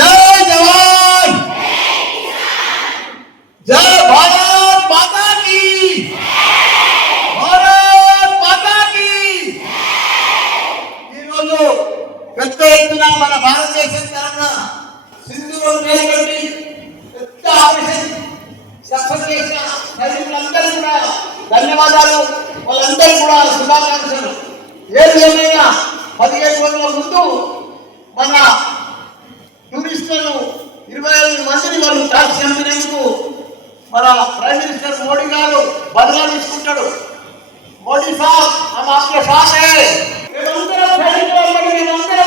जय जवान जय भारत माता की भारत माता की పెద్ద ఎత్తున మన భారతదేశం తరఫున సింధూరం చేయబడి పెద్ద ఆపరేషన్ సక్సెస్ చేసిన సైనికులందరూ కూడా ధన్యవాదాలు. వాళ్ళందరూ కూడా శుభాకాంక్షలు. ఏది ఏమైనా 15 రోజుల ముందు మన టూరిస్టులను 25 మందిని వాళ్ళు ట్యాక్సీ అమ్మినందుకు మన ప్రైమ్ మినిస్టర్ మోడీ గారు బదలా తీసుకుంటాడు. మోడీ సాబ్ हम आपके साथ हैं. మేమందరం సైనికులం, మేమందరం